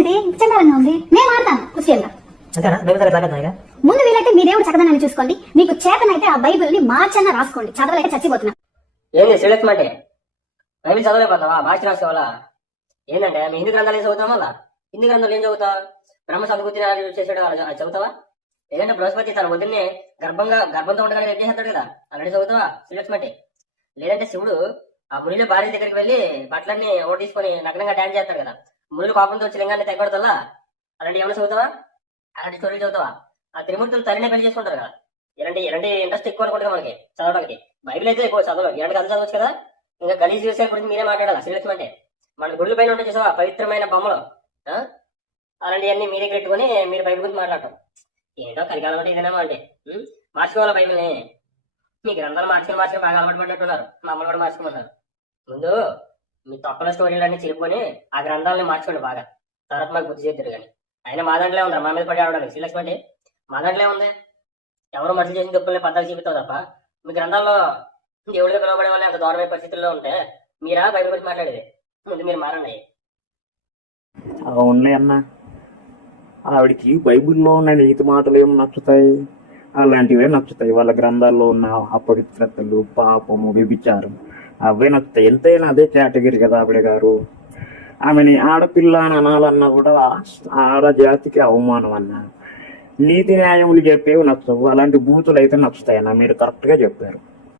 ఇది చండాలంగా ఉంది, నేను మారుతాను క్రిస్టియన్గా. ముందు వీలైతే మీ దేవుడు చక్కదనాన్ని చూసుకోండి, మీకు చేతనైతే ఆ బైబిల్ ని మార్చన్నా రాసుకోండి, చదవలేక చచ్చిపోతున్నా. ఏంది శ్రీలక్ష్మి అంటే బైబిల్ చదవలేకపోతావా? భాష రాసుకోవాలా? ఏంటంటే మీ హిందూ గ్రంథాలు ఏం చదువుతాం వల్ల? హిందూ గ్రంథాలు ఏం చదువుతావు? బ్రహ్మ సంస్కృతి చేసాడు అది చదువుతావా? లేదంటే బృహస్పతి తన వదిలిని గర్భంతో ఉండగానే రేపు చేసేస్తాడు కదా, అలాంటి చదువుతావా శ్రీలక్ష్మి అంటే? లేదంటే శివుడు ఆ మునిలో భార్య దగ్గరికి వెళ్ళి బట్టలన్నీ ఓటు తీసుకొని నగ్నంగా డాన్స్ చేస్తాడు కదా, మునులు కోపంతో వచ్చి లింగాన్ని తెగొడతల్లా, అలాంటి ఏమైనా చదువుతావా? అలాంటి స్టోరీలు చదువుతావా? ఆ త్రిమూర్తులు తల్లినే పెళ్లి చేసుకుంటారు కదా, ఇలాంటి ఇంట్రెస్ట్ ఎక్కువ అనుకుంటా మనకి చదవడానికి. బైబిల్ అయితే ఎక్కువ చదవడం, ఇలాంటి కథ చదవచ్చు కదా. ఇంకా గలీజ్ విషయాల గురించి మీరే మాట్లాడాలా శ్రీలక్ష్మి అంటే? మన గుడుల పైన ఉంటే చూసావా పవిత్రమైన బొమ్మలు, అలాంటివన్నీ మీ దగ్గర పెట్టుకుని మీరు బైబిల్ గురించి మాట్లాడటం ఏంటో కలికాలం అంటే ఇదేనేమో అంటే. మార్చుకోవాలా బైబిల్ని? మీ గ్రంథాలు మార్చుకుని బాగా అలవాటు పడినట్టున్నారు, మమ్మల్ని కూడా మార్చుకోమన్నారు. ముందు మీ తొక్కల స్టోరీలన్నీ చెప్పుకొని ఆ గ్రంథాలని మార్చుకోండి బాగా, తర్వాత మాకు బుద్ధి చేద్దరు. కానీ అయినా మా దాంట్లో ఉందా మా మీద పడి ఆడడానికి శ్రీలక్ష్మి అంటే? మా దాంట్లో ఉంది, ఎవరు మనుషులు చేసిన తప్పుల్ని పద్దాలు చూపిస్తావు తప్ప మీ గ్రంథాల్లో దేవుడిగా పిలవబడే వాళ్ళు అంత దారుణమైన పరిస్థితుల్లో ఉంటే మీరా బైబిల్ గురించి మాట్లాడేది? ముందు మీరు మారండి. అవునులే అన్న, ఆవిడికి బైబిల్లో ఉన్న నీతి మాటలు ఏం నచ్చుతాయి? అలాంటివే నచ్చుతాయి. వాళ్ళ గ్రంథాల్లో ఉన్న అపవిత్రతలు, పాపము, వ్యభిచారం అవే నచ్చుతాయి. ఎంతైనా అదే కేటగిరీ కదా ఆవిడ గారు. ఆమెని ఆడపిల్ల అని అనాలన్నా కూడా ఆడజాతికి అవమానం అన్నారు. నీతి న్యాయములు చెప్పేవి నచ్చవు, అలాంటి బూతులు అయితే నచ్చుతాయన్న. మీరు కరెక్ట్గా చెప్పారు.